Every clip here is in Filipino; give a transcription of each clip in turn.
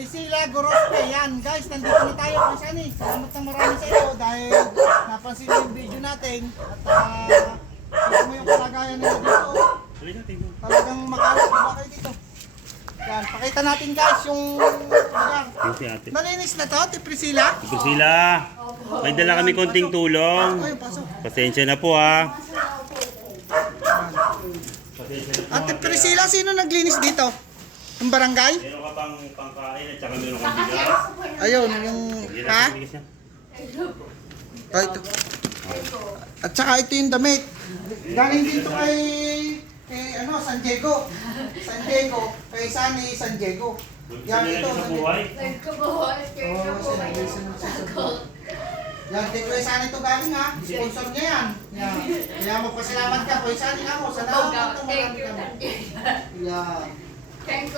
Priscilla Gorospe. Yan guys, nandito na tayo kay Sunny. Salamat ng marami sa iyo dahil napansin mo yung video natin. At ito mo yung kalagayan nila dito. Talagang makalat ba kayo dito? Yan, pakita natin guys yung lugar. Malinis na to, Priscilla? Priscilla, may dala kami konting tulong. Ayun, pasok. Pasensya na po ha. Ate Priscilla, sino naglinis dito? Yung barangay? Meron ka pang pangkain at saka meron kang bigas. Ayun, yung... Ha? Ah, ito. At saka ito yung damit. Galing dito kay San Diego. San Diego. Kay Sunny, San Diego. Yan ito. Yan, kay Sunny ito galing ha. Sponsor niya yan. Yan. Kaya magpasalamat ka kay Sunny ako. Salamat ka. Marami kami. Yan.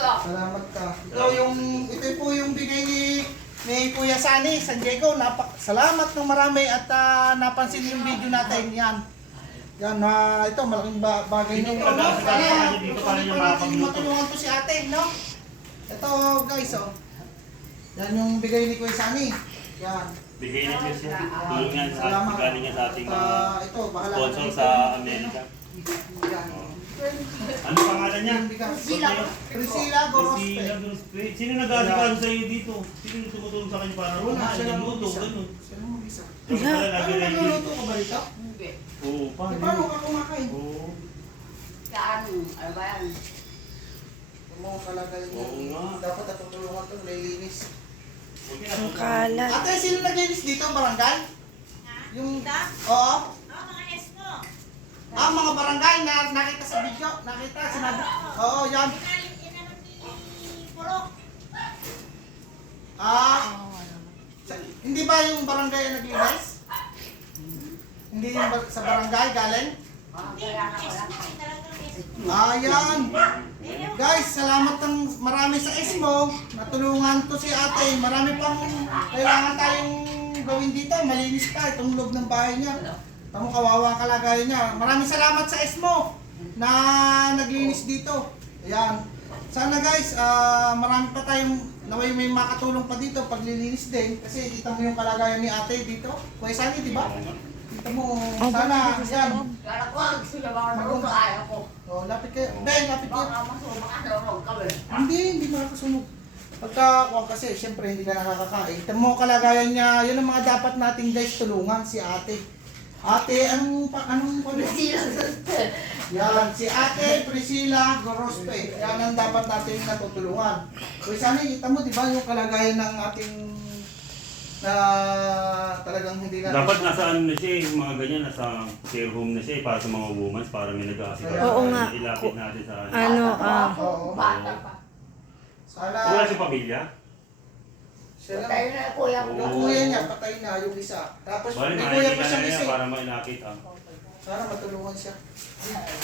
Salamat ka. Ito po yung bigay ni Kuya Sunny, San Diego. Salamat ng marami at napansin yung video natin. Yan. Yan, ito malaking bagay nito. Hindi pa natin matulungan to si ate, no? Ito guys, oh. Yan yung bigay ni Kuya Sunny. Yan. Bigay na siya. Tulong yan sa galing niya sa ating ito, bahala sponsor sa Amerika. Yan. Ano pangalan niya? Priscilla Gorospe. Sino nag-aasikaso sa iyo dito? Sino tumutulong sa kanya para luto? Ganun. Sino mo isa? Yung pala nag-ready. Nagluluto ka ba rito? Oo, Paano ka kumakain? Oo. Ano ba yan? Mo kalagay niya. Oo nga. Dapat natutulungan to, nililinis. Ang kalat. Ate, sino naglinis dito? Barangay? Yung... Oo. Mga barangay na nakita sa video. Nakita, sinabi. Oo, yan. Hindi ba yung barangay ang naglinis? Hindi yung sa barangay galing? Yan. Guys, salamat ng marami sa ESMO. Natulungan to si ate. Marami pang kailangan tayong gawin dito. Malinis ka itong loob ng bahay niya. Tamo kawawa kalagayan niya. Maraming salamat sa ESMO na naglinis dito. Ayan. Sana guys, marami pa tayong naway may makatulong pa dito paglilinis din. Kasi kita mo yung kalagayan ni ate dito. Kuya Sunny, di ba? Kita mo, sana, yan. Oh, lapit kayo. Ben, lapit kayo. Hindi makakasunog. Pagka, kasi siyempre hindi ka nakakakain. Kita mo kalagayan niya, yun ang mga dapat nating guys tulungan si ate. Ate, anong yan, si Ate Priscilla Gorospe. Yan ang dapat natin natutulungan. So, sana kita mo, di ba, yung kalagayan ng ating talagang hindi na... Dapat nasa ano na siya, yung mga ganyan, nasa care home na siya para sa mga women, para may nag-aasikaso. Oo nga. Ilapit natin sa Oo. Sana... Wala si pamilya? Siya lang. Tayo na kuya ko. Yung kuya niya, patay na yung isa. Tapos, Bali, may kuya pa makikita siya na isa. niya para mailapit. Sana matulungan siya.